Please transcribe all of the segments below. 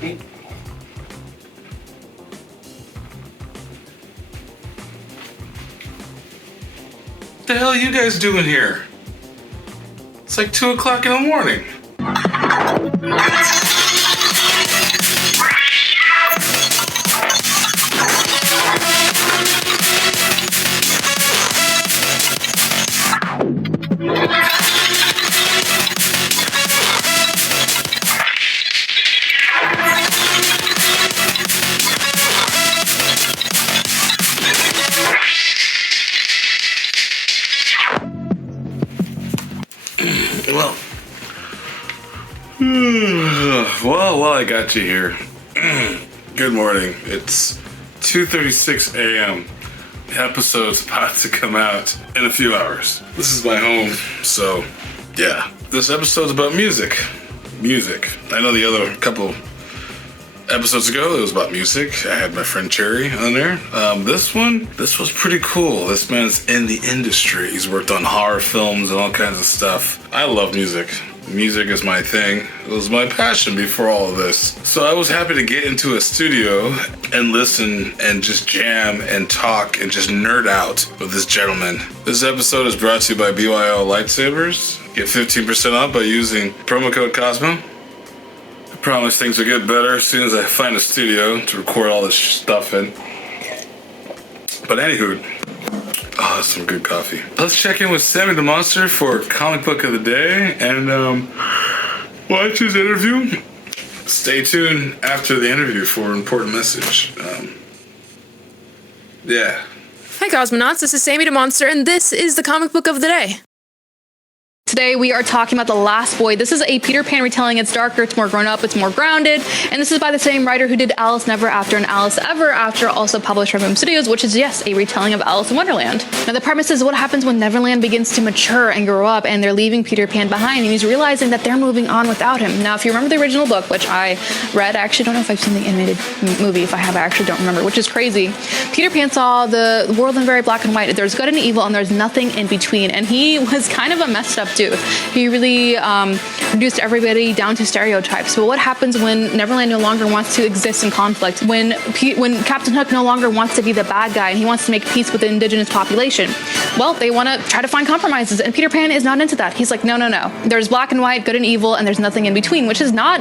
What the hell are you guys doing here? It's like 2 o'clock in the morning. Well, I got you here. Good morning. It's 2:36 a.m. The episode's about to come out in a few hours. This is my home, so yeah. This episode's about music. I know the other couple episodes ago it was about music. I had my friend Cherry on there. This was pretty cool. This man's in the industry. He's worked on horror films and all kinds of stuff. I love music. Music is my thing. It was my passion before all of this. So I was happy to get into a studio and listen and just jam and talk and just nerd out with this gentleman. This episode is brought to you by BYO Lightsabers. Get 15% off by using promo code Cosmoe. I promise things will get better as soon as I find a studio to record all this stuff in. But anywho, oh, that's some good coffee. Let's check in with Sami the Monster for comic book of the day and watch his interview. Stay tuned after the interview for an important message. Yeah. Hi Cosmonauts, this is Sami the Monster and this is the comic book of the day. Today we are talking about The Last Boy. This is a Peter Pan retelling. It's darker, it's more grown up, it's more grounded, and this is by the same writer who did Alice Never After and Alice Ever After, also published by Boom Studios, which is, yes, a retelling of Alice in Wonderland. Now the premise is what happens when Neverland begins to mature and grow up and they're leaving Peter Pan behind and he's realizing that they're moving on without him. Now if you remember the original book, which I read, I actually don't know if I've seen the animated movie. If I have, I actually don't remember, which is crazy. Peter Pan saw the world in very black and white. There's good and evil and there's nothing in between, and he was kind of a messed up dude. He really reduced everybody down to stereotypes. But what happens when Neverland no longer wants to exist in conflict? When Captain Hook no longer wants to be the bad guy and he wants to make peace with the indigenous population? Well, they want to try to find compromises, and Peter Pan is not into that. He's like, no. There's black and white, good and evil, and there's nothing in between, which is not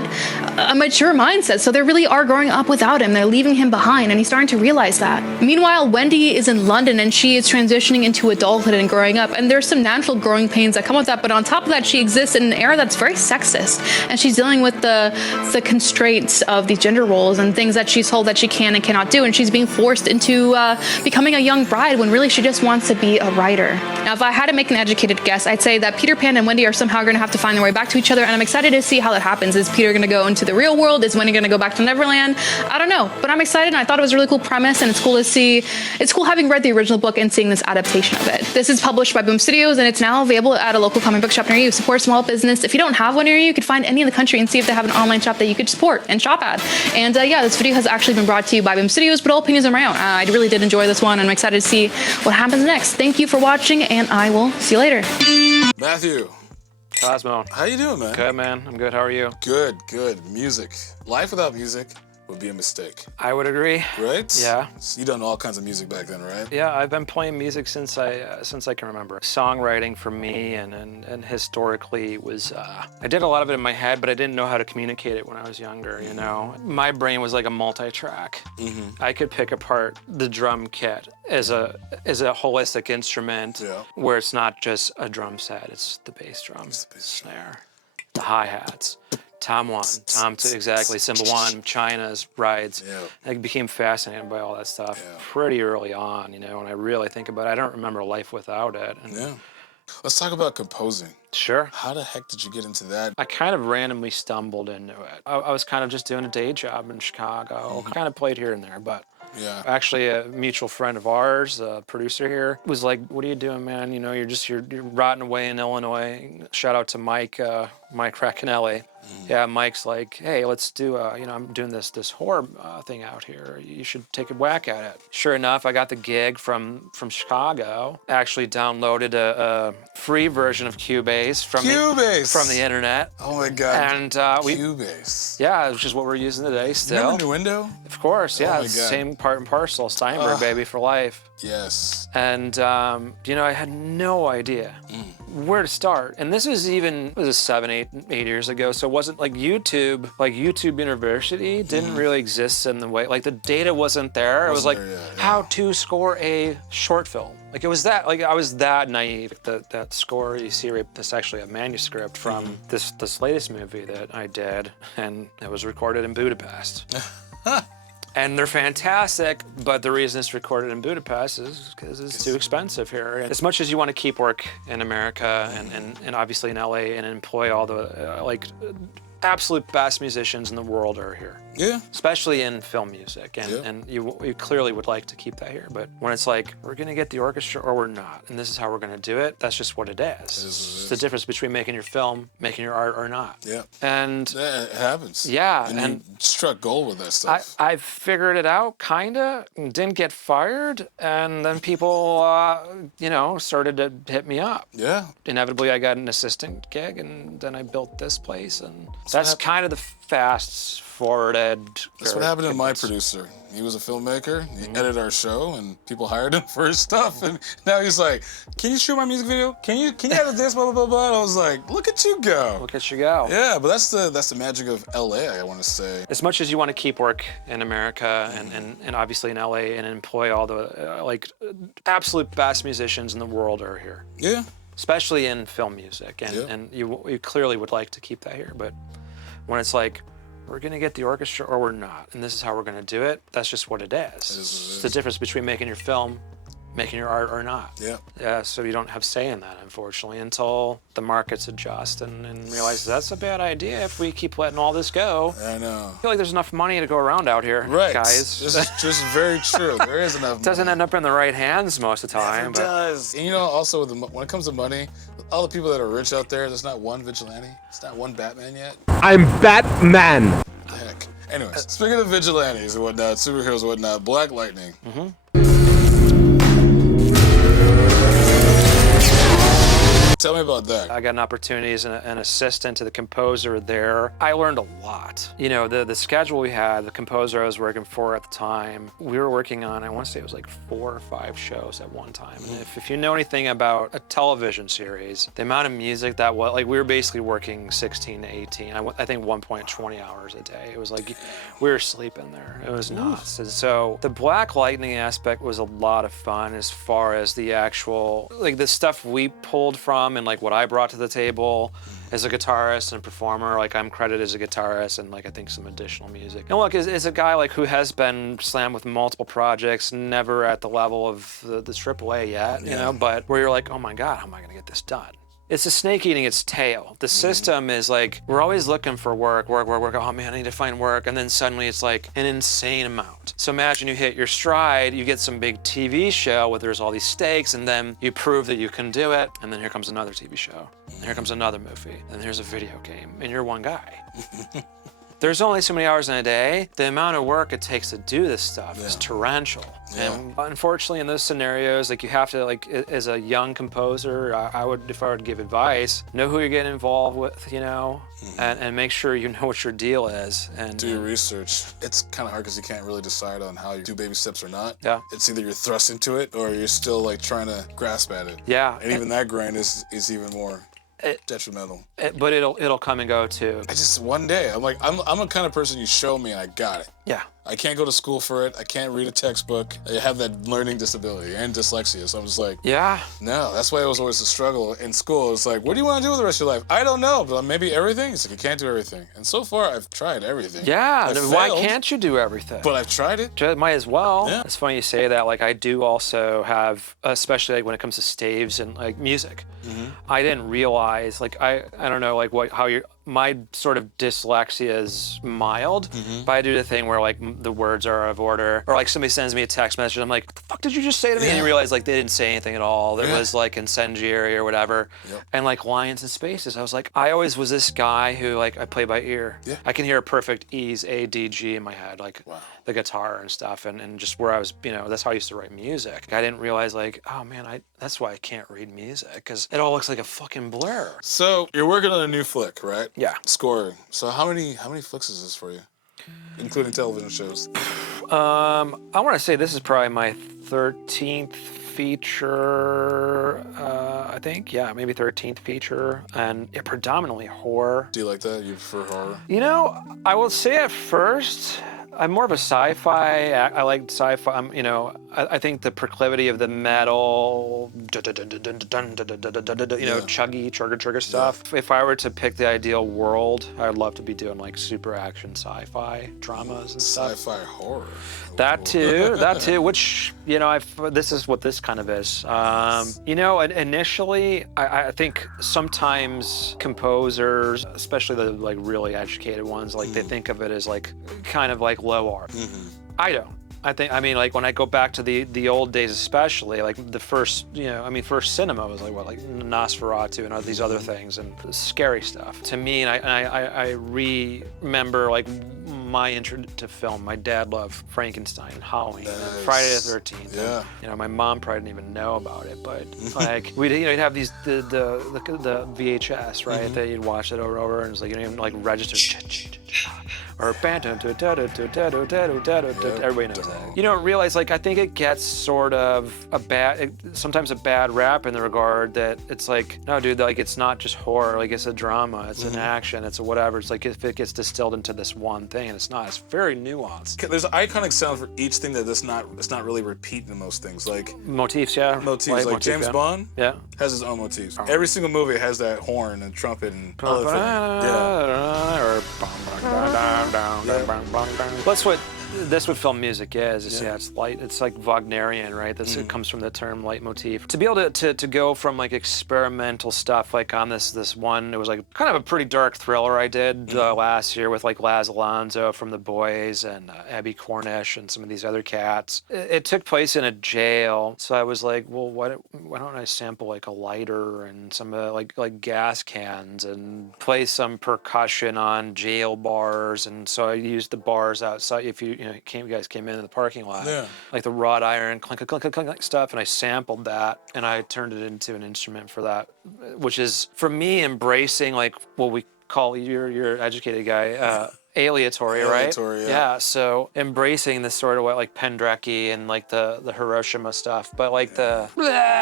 a mature mindset. So they really are growing up without him. They're leaving him behind, and he's starting to realize that. Meanwhile, Wendy is in London, and she is transitioning into adulthood and growing up, and there's some natural growing pains that come with that, but on top of that, she exists in an era that's very sexist, and she's dealing with the constraints of these gender roles and things that she's told that she can and cannot do, and she's being forced into becoming a young bride when really she just wants to be a writer. Now, if I had to make an educated guess, I'd say that Peter Pan and Wendy are somehow going to have to find their way back to each other, and I'm excited to see how that happens. Is Peter going to go into the real world? Is Wendy going to go back to Neverland? I don't know, but I'm excited, and I thought it was a really cool premise, and it's cool to see. It's cool having read the original book and seeing this adaptation of it. This is published by Boom Studios, and it's now available at a local comic book shop near you. Support small business. If you don't have one near you, you could find any in the country and see if they have an online shop that you could support and shop at. And yeah, this video has actually been brought to you by Boom Studios, but all opinions are my own. I really did enjoy this one, and I'm excited to see what happens next. Thank you for watching, and I will see you later. Matthew. Cosmo. How you doing, man? Good, man. I'm good. How are you? Good. Music. Life without music would be a mistake. I would agree. Right? Yeah. So you done all kinds of music back then, right? Yeah, I've been playing music since I can remember. Songwriting for me and historically was, I did a lot of it in my head, but I didn't know how to communicate it when I was younger, you know? My brain was like a multi-track. I could pick apart the drum kit as a holistic instrument where it's not just a drum set, it's the bass drum, snare, the hi-hats. Tom 1, Tom 2, exactly, cymbal 1, China's, rides. I became fascinated by all that stuff pretty early on, you know, when I really think about it. I don't remember life without it. And Let's talk about composing. Sure. How the heck did you get into that? I kind of randomly stumbled into it. I was kind of just doing a day job in Chicago, kind of played here and there, but actually a mutual friend of ours, a producer here, was like, what are you doing, man? You know, you're rotting away in Illinois. Shout out to Mike Racanelli. Yeah, Mike's like, hey, let's do, I'm doing this horror thing out here. You should take a whack at it. Sure enough, I got the gig from Chicago. Actually downloaded a free version of Cubase from the internet. Oh my God. And Cubase. Yeah, which is what we're using today still. Remember Nuendo? Of course, yeah. Oh my It's God. same part and parcel. Steinberg, baby, for life. Yes. And, I had no idea where to start. And this was 7, 8 years ago. So it wasn't like YouTube University didn't really exist in the way, like the data wasn't there. It was like how to score a short film. Like it was that, like I was that naive. That score you see, that's actually a manuscript from this latest movie that I did, and it was recorded in Budapest. And they're fantastic, but the reason it's recorded in Budapest is because it's too expensive here. And as much as you want to keep work in America and obviously in LA and employ all the absolute best musicians in the world are here. Yeah. Especially in film music. And you clearly would like to keep that here. But when it's like, we're going to get the orchestra or we're not, and this is how we're going to do it, that's just what it is. It's the difference between making your film, making your art or not. Yeah. And it happens. Yeah. And you struck gold with that stuff. I figured it out, kinda, didn't get fired, and then people, started to hit me up. Yeah. Inevitably, I got an assistant gig, and then I built this place, and that's kind of the fast-forwarded. That's what happened to my producer. He was a filmmaker. He edited our show, and people hired him for his stuff. And now he's like, "Can you shoot my music video? Can you edit this? Blah blah blah blah." And I was like, "Look at you go! Look at you go!" Yeah, but that's the magic of LA. I want to say. As much as you want to keep work in America and obviously in LA and employ all the absolute best musicians in the world are here. Yeah. Especially in film music, and you clearly would like to keep that here, but when it's like, we're going to get the orchestra or we're not, and this is how we're going to do it, that's just what it is. It's the difference between making your film, making your art or not. Yeah. Yeah, so you don't have say in that, unfortunately, until the markets adjust and realize that's a bad idea if we keep letting all this go. I know. I feel like there's enough money to go around out here, right, guys. Just very true. There is enough money. Doesn't end up in the right hands most of the time. It does. And also, when it comes to money, all the people that are rich out there, there's not one vigilante. There's not one Batman yet. I'm Batman. What the heck? Anyways, speaking of vigilantes and whatnot, superheroes and whatnot, Black Lightning. Tell me about that. I got an opportunity as an assistant to the composer there. I learned a lot. The schedule we had, the composer I was working for at the time, we were working on, I want to say it was like 4 or 5 shows at one time. And if you know anything about a television series, the amount of music that was, we were basically working 16 to 18, I think 1 point 20 hours a day. It was like, we were sleeping there. It was nuts. And so the Black Lightning aspect was a lot of fun as far as the actual, the stuff we pulled from and what I brought to the table as a guitarist and performer. I'm credited as a guitarist and I think some additional music. And look, as a guy who has been slammed with multiple projects, never at the level of the AAA yet, but where you're like, oh my God, how am I gonna get this done? It's a snake eating its tail. The system is we're always looking for work. Oh man, I need to find work. And then suddenly it's an insane amount. So imagine you hit your stride, you get some big TV show where there's all these stakes, and then you prove that you can do it. And then here comes another TV show. And here comes another movie. And here's a video game. And you're one guy. There's only so many hours in a day. The amount of work it takes to do this stuff is torrential. Yeah. And unfortunately, in those scenarios, you have to, as a young composer, I would, if I would give advice, know who you're getting involved with, and make sure you know what your deal is. And do your research. It's kind of hard because you can't really decide on how you do baby steps or not. Yeah. It's either you're thrust into it or you're still trying to grasp at it. Yeah. And even that grind is even more detrimental. But it'll come and go too. I just, one day, I'm a kind of person you show me and I got it. Yeah. I can't go to school for it. I can't read a textbook. I have that learning disability and dyslexia. So I'm just no, that's why it was always a struggle in school. It's what do you want to do with the rest of your life? I don't know, but maybe everything. It's you can't do everything. And so far, I've tried everything. Yeah, why can't you do everything? But I've tried it. Might as well. Yeah. It's funny you say that. I do also have, especially when it comes to staves and music. I didn't realize, I don't know, how my sort of dyslexia is mild, but I do the thing where like the words are out of order, or like somebody sends me a text message, I'm like, what the fuck did you just say to me? And you realize like they didn't say anything at all. That was like incendiary or whatever. And like lines and spaces, I was like, I always was this guy who like I play by ear. I can hear a perfect E's, A, D, G in my head, like the guitar and stuff, and just where I was, you know, that's how I used to write music. I didn't realize like, oh man, that's why I can't read music, because it all looks like a fucking blur. So you're working on a new flick, right? Yeah. Scoring. So how many flicks is this for you, including television shows? I want to say this is probably my 13th feature. I think, yeah, maybe 13th feature, and predominantly horror. Do you like that? You prefer horror? You know, I will say at first, I'm more of a sci-fi. I like sci-fi. You know, I think the proclivity of the metal, you know, chuggy, trigger stuff. If I were to pick the ideal world, I'd love to be doing like super action sci-fi dramas and stuff. Sci-fi horror. That too, which, you know, this is what this kind of is. You know, initially, I think sometimes composers, especially the like really educated ones, like they think of it as like kind of like low art. I don't. I mean, like when I go back to the old days, especially like the first, you know, I mean, first cinema was like what, like Nosferatu and all these other things and scary stuff. To me, and I remember like my intro to film. My dad loved Frankenstein and Halloween and Friday the 13th. Yeah. And, you know, my mom probably didn't even know about it, but like we'd, you know, you'd have these the VHS, right? That you'd watch it over and over, and it's like you don't even like register. Or everybody knows that. You don't realize, like, I think it gets sort of sometimes a bad rap in the regard that it's like, no, dude, like, it's not just horror, like, it's a drama, it's an action, it's a whatever. It's like if it gets distilled into this one thing, and it's not. It's very nuanced. There's an iconic sound for each thing that it's not really repeating in most things. Like motifs, yeah. Motifs, like James Bond has his own motifs. Every single movie has that horn and trumpet and other thing. That's what film music is. Yeah, it's light. It's like Wagnerian, right? It comes from the term leitmotif. To be able to go from like experimental stuff, like on this one, it was like kind of a pretty dark thriller I did last year with like Laz Alonso from The Boys and Abby Cornish and some of these other cats. It took place in a jail, so I was like, well, why don't I sample like a lighter and some like gas cans and play some percussion on jail bars, and so I used the bars outside. If you guys came in the parking lot, like the wrought iron clink, clink, clink, clink stuff, and I sampled that, and I turned it into an instrument for that, which is, for me, embracing like what we call, you're an educated guy, aleatory, right? Yeah. So embracing this sort of what like Penderecki and like the Hiroshima stuff, but like the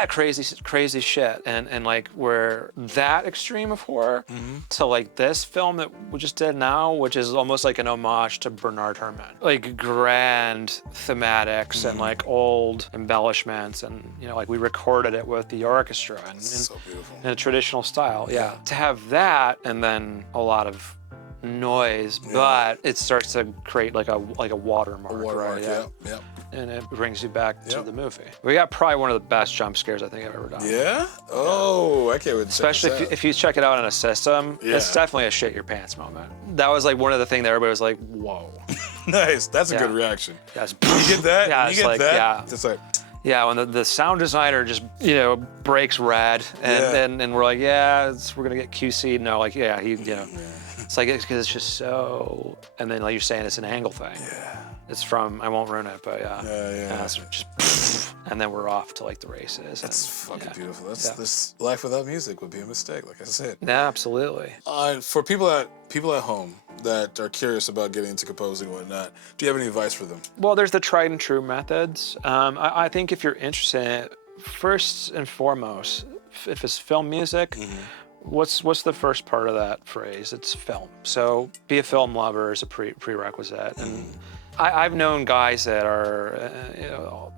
crazy shit, and like where that extreme of horror to like this film that we just did now, which is almost like an homage to Bernard Herrmann, like grand thematics and like old embellishments, and like we recorded it with the orchestra and so beautiful in a traditional style. To have that, and then a lot of noise, but it starts to create like a watermark, right? Yeah. And it brings you back to the movie. We got probably one of the best jump scares I think I've ever done. Yeah? Oh, I can't wait to especially if you check it out on a system, it's definitely a shit your pants moment. That was like one of the things that everybody was like, whoa. Nice. That's a good reaction. Yes. You get that? Yeah, you get that? It's like... Yeah, when the sound designer just, breaks red, and we're like, we're gonna get QC'd. No, like, it's like, it's because it's just so, and then like you're saying, it's an angle thing. Yeah. It's from, I won't ruin it, but it's just, and then we're off to like the races. That's fucking beautiful. This life without music would be a mistake, like I said. Yeah, absolutely. For people at home that are curious about getting into composing and whatnot, do you have any advice for them? Well, there's the tried and true methods. I think if you're interested in it, first and foremost, if it's film music, what's the first part of that phrase? It's film. So be a film lover is a prerequisite. And I've known guys that are,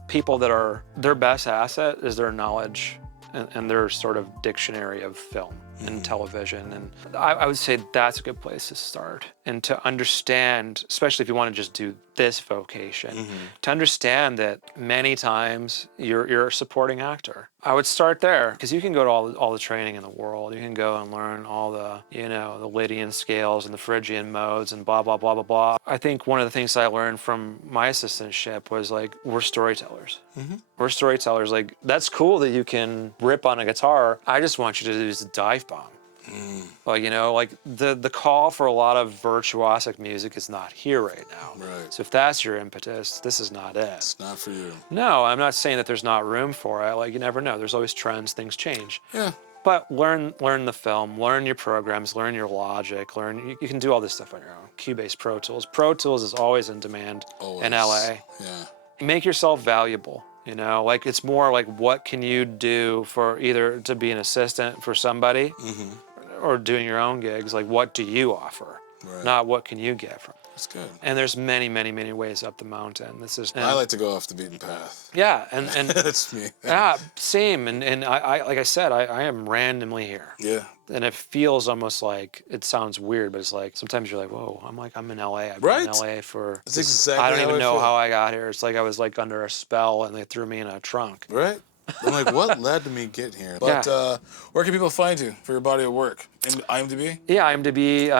people that are, their best asset is their knowledge and their sort of dictionary of film and television. And I would say that's a good place to start. And to understand, especially if you want to just do this vocation, to understand that many times you're a supporting actor. I would start there, because you can go to all the training in the world. You can go and learn all the, the Lydian scales and the Phrygian modes and blah, blah, blah, blah, blah. I think one of the things I learned from my assistantship was, like, we're storytellers. We're storytellers. Like, that's cool that you can rip on a guitar. I just want you to use a dive bomb. Like, like the call for a lot of virtuosic music is not here right now. Right. So if that's your impetus, this is not it. It's not for you. No, I'm not saying that there's not room for it. Like, you never know. There's always trends, things change. Yeah. But learn the film, learn your programs, learn your logic, you can do all this stuff on your own. Cubase, Pro Tools. Pro Tools is always in demand in LA. Yeah. Make yourself valuable. Like, it's more like, what can you do for either to be an assistant for somebody or doing your own gigs? Like, what do you offer? Right. Not what can you get from. That's good. And there's many, many, many ways up the mountain. I like to go off the beaten path. Yeah, and That's me. yeah, same. And I like I said, I am randomly here. Yeah. And it feels almost like, it sounds weird, but it's like, sometimes you're like, whoa, I'm in LA. I've been in LA for, That's exactly I don't even know feel. how I got here. It's like I was like under a spell and they threw me in a trunk. Right? I'm like, what led to me getting here? But where can people find you for your body of work? IMDb? Yeah, IMDb.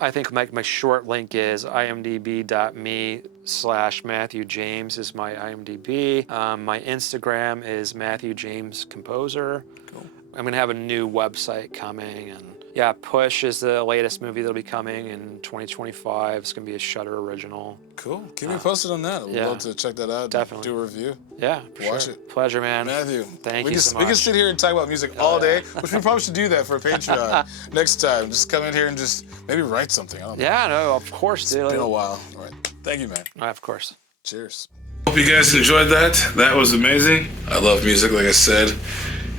I think my short link is imdb.me/Matthew James is my IMDb. My Instagram is Matthew James Composer. Cool. I'm going to have a new website coming, and yeah, Push is the latest movie that'll be coming in 2025. It's going to be a Shudder original. Cool. Keep me posted on that. I'd love to check that out. Definitely. Do a review. Yeah, Watch sure. it. Pleasure, man. Matthew, Thank you so much. We can sit here and talk about music all day, which we probably should do that for a Patreon next time. Just come in here and just maybe write something. I don't know. Yeah, no, of course, dude. It's been a while. All right. Thank you, man. Of course. Cheers. Hope you guys enjoyed that. That was amazing. I love music, like I said.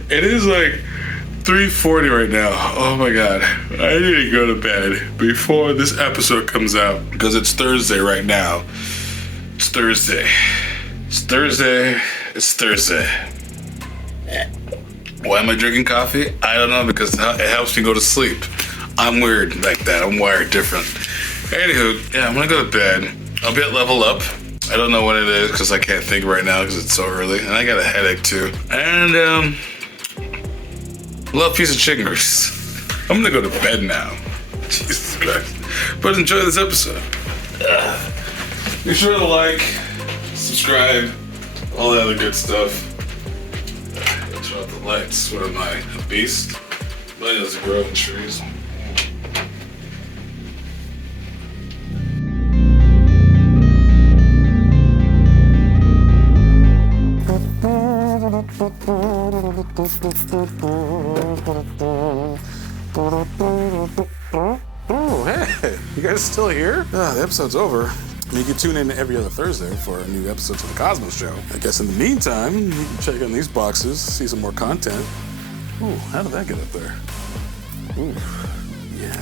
It is like 3:40 right now. Oh my god. I need to go to bed before this episode comes out because it's Thursday right now. It's Thursday. It's Thursday. It's Thursday. Why am I drinking coffee? I don't know, because it helps me go to sleep. I'm weird like that. I'm wired different. Anywho, yeah, I'm gonna go to bed. I'll be at Level Up. I don't know what it is because I can't think right now because it's so early. And I got a headache too. And love piece of chicken grease. I'm gonna go to bed now. Jesus Christ. But enjoy this episode. Be sure to like, subscribe, all that other good stuff. Turn out the lights. What am I, a beast? Light doesn't grow in trees. Oh, hey, you guys still here? The episode's over. You can tune in every other Thursday for new episodes of the Cosmo Show. I guess in the meantime, you can check out these boxes, see some more content. Ooh, how did that get up there? Ooh, yeah.